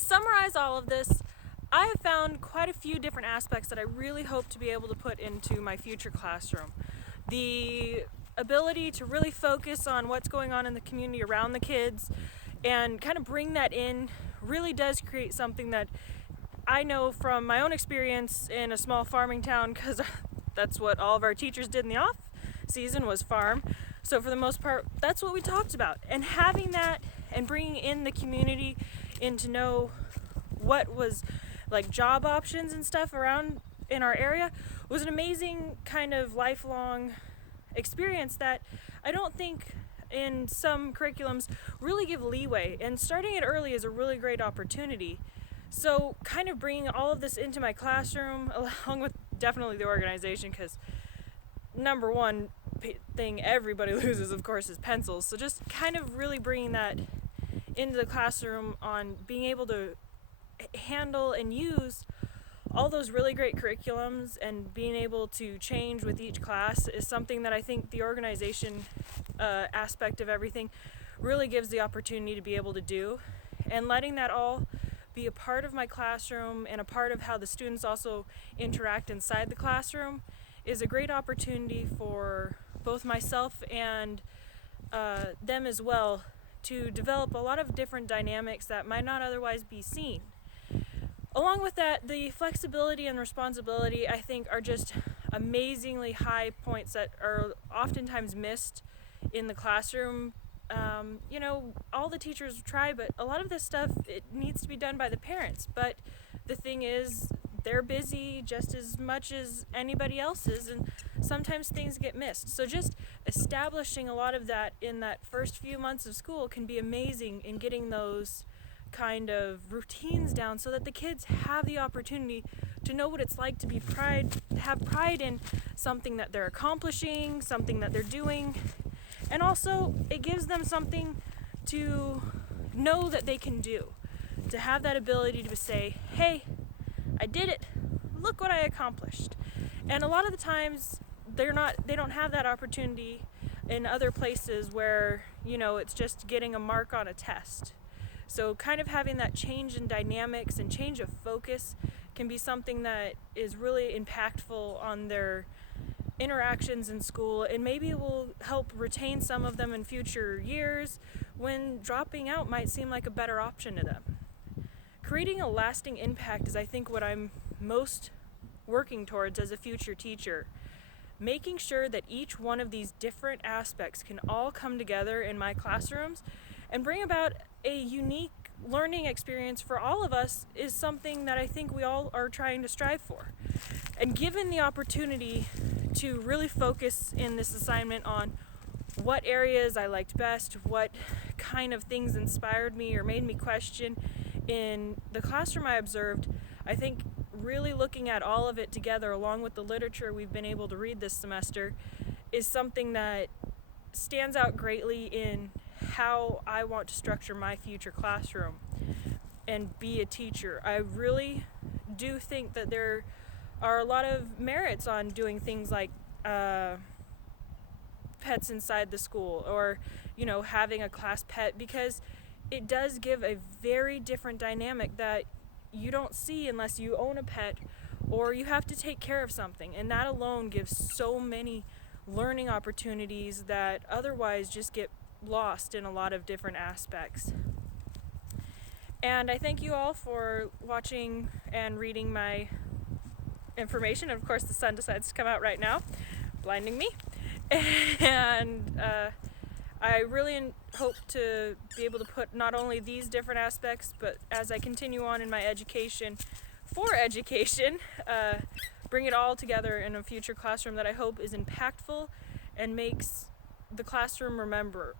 summarize all of this, I have found quite a few different aspects that I really hope to be able to put into my future classroom. The ability to really focus on what's going on in the community around the kids and kind of bring that in really does create something that I know from my own experience in a small farming town, because that's what all of our teachers did in the off season was farm. So for the most part, that's what we talked about. And having that and bringing in the community in to know what was like job options and stuff around in our area was an amazing kind of lifelong experience that I don't think in some curriculums really give leeway, and starting it early is a really great opportunity. So kind of bringing all of this into my classroom along with definitely the organization, because number one thing everybody loses of course is pencils, so just kind of really bringing that into the classroom on being able to handle and use all those really great curriculums and being able to change with each class is something that I think the organization aspect of everything really gives the opportunity to be able to do, and letting that all be a part of my classroom and a part of how the students also interact inside the classroom is a great opportunity for both myself and them as well to develop a lot of different dynamics that might not otherwise be seen. Along with that, the flexibility and responsibility I think are just amazingly high points that are oftentimes missed in the classroom. All the teachers try, but a lot of this stuff, it needs to be done by the parents. But the thing is, they're busy just as much as anybody else is, and sometimes things get missed. So just establishing a lot of that in that first few months of school can be amazing in getting those kind of routines down so that the kids have the opportunity to know what it's like to have pride in something that they're accomplishing, something that they're doing, and also it gives them something to know that they can do, to have that ability to say, hey, I did it, look what I accomplished. And a lot of the times they don't have that opportunity in other places where it's just getting a mark on a test. So kind of having that change in dynamics and change of focus can be something that is really impactful on their interactions in school, and maybe will help retain some of them in future years when dropping out might seem like a better option to them. Creating a lasting impact is, I think, what I'm most working towards as a future teacher. Making sure that each one of these different aspects can all come together in my classrooms and bring about a unique learning experience for all of us is something that I think we all are trying to strive for. And given the opportunity to really focus in this assignment on what areas I liked best, what kind of things inspired me or made me question in the classroom I observed, I think really looking at all of it together along with the literature we've been able to read this semester is something that stands out greatly in how I want to structure my future classroom and be a teacher. I really do think that there are a lot of merits on doing things like pets inside the school, or having a class pet, because it does give a very different dynamic that you don't see unless you own a pet or you have to take care of something, and that alone gives so many learning opportunities that otherwise just get lost in a lot of different aspects. And I thank you all for watching and reading my information. Of course, the sun decides to come out right now, blinding me. And I really hope to be able to put not only these different aspects, but as I continue on in my education, bring it all together in a future classroom that I hope is impactful and makes the classroom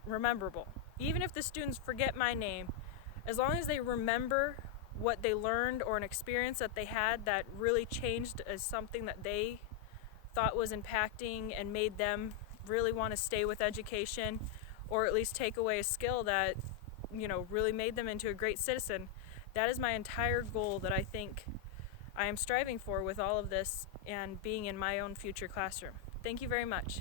rememberable. Even if the students forget my name, as long as they remember what they learned or an experience that they had that really changed as something that they thought was impacting and made them really want to stay with education, or at least take away a skill that really made them into a great citizen, that is my entire goal that I think I am striving for with all of this and being in my own future classroom. Thank you very much.